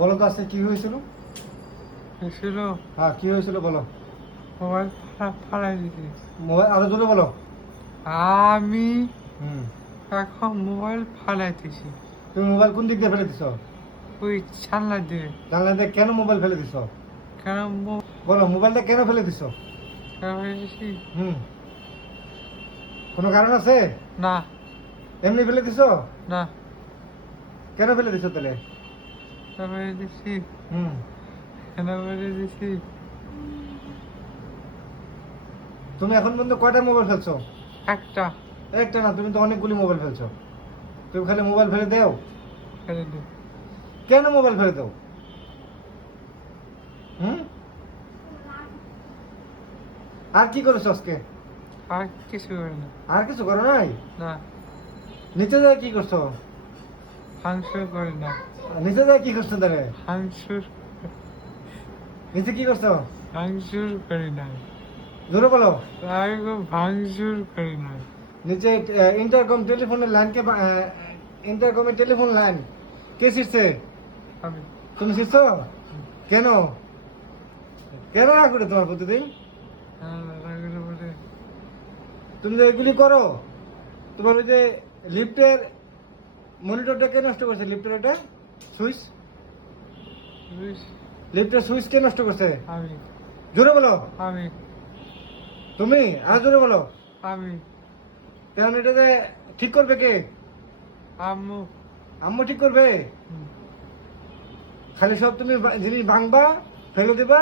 বলো তো আজকে কি হয়েছিল? ছিল হ্যাঁ, কি হয়েছিল বলো। মোবাইল ফালাই দিছি। মোবাইল আরো জোরে বলো। আমি হুম। এখন মোবাইল ফালাইতেছি তুমি মোবাইল কোন দিক দিয়ে ফেলে দিছো? ওই জানলা দিয়ে। জানলা দিয়ে কেন মোবাইল ফেলে দিছো? কেন বলো, মোবাইলটা কেন ফেলে দিছো? ফালাইতেছি? হুম। কোনো কারণ আছে? না এমনি ফেলে দিছো? না কেন ফেলে দিছো তাহলে? ফেলে দিছি। হুম। কেন ফেলে দিছি? তুমি এখন পর্যন্ত কয়টা মোবাইল ফেলছো? একটা একটা না, তুমি তো অনেকগুলি মোবাইল ফেলছো। তুমি খালি মোবাইল ফেলে দাও। ফেলে দিই। কেন মোবাইল ফেলে দাও? হুম। আর কি করেছো আজকে? আর কিছু করে না। আর কিছু করো নাই? না নিচে যায় কি করছো? ভাঙচুর করে না। নিচে যায় কি করছো তাহলে? ভাঙচুর নিচে কি করছো? ভাঙচুর করি নাই। জোরে বলো। আমি ভাঙচুর করি নাই। নিচে ইন্টারকম টেলিফোনের লাইনকে ইন্টারকমের টেলিফোন লাইন কে ছিঁড়ছে? আমি তুমি ছিঁড়ছো? কেন? কেন রাগ করে তোমার প্রতিদিন? রাগের উপরে তুমি যে এগুলি করো, তোমার ওই যে লিফটের মনিটরটা কে নষ্ট করছে? লিফটের এটা সুইচ, লিফটের সুইচ কে নষ্ট করছে? আমি জোরে বলো। আমি তুমি আর জোরে বলো। আমি কারণ এটা যে ঠিক করবে কে? আম্মু। আম্মু ঠিক করবে? খালি সব তুমি জিনিস ভাঙবা, ফেলে দিবা,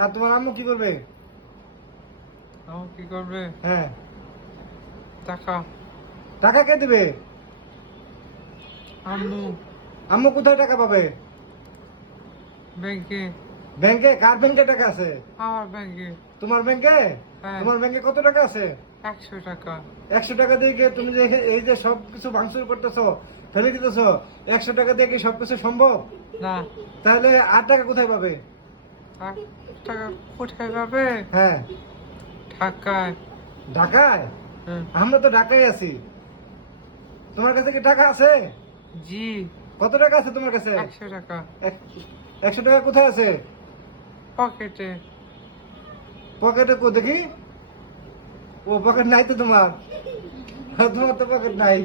আর তোমার আম্মু কি করবে? আম্মু কি করবে? হ্যাঁ। টাকা। টাকা কে দিবে? আম্মু আম্মু কোথায় টাকা পাবে? ব্যাংকে। ব্যাংকে? কার ব্যাংকে টাকা আছে? আমার ব্যাংকে। তোমার ব্যাংকে? হ্যাঁ। তোমার ব্যাংকে কত টাকা আছে? 100 টাকা। 100 টাকা দিয়ে কি তুমি যে এই যে সবকিছু ভাঙচুর করতেছো, ফেলে দিতেছো, 100 টাকা দিয়ে কি সবকিছু সম্ভব? না তাহলে 8 টাকা কোথায় পাবে? আর টাকা কোথায় পাবে? হ্যাঁ। ঢাকায়। ঢাকায়? হুম। আমরা তো ঢাকায় আছি। তোমার কাছে কি টাকা আছে? জি। কত টাকা আছে তোমার কাছে? 100 টাকা 100 টাকা কোথায় আছে? পকেটে। পকেটে দেখি। ও পকেট নাই তো তোমার। তোমার তো পকেট নাই।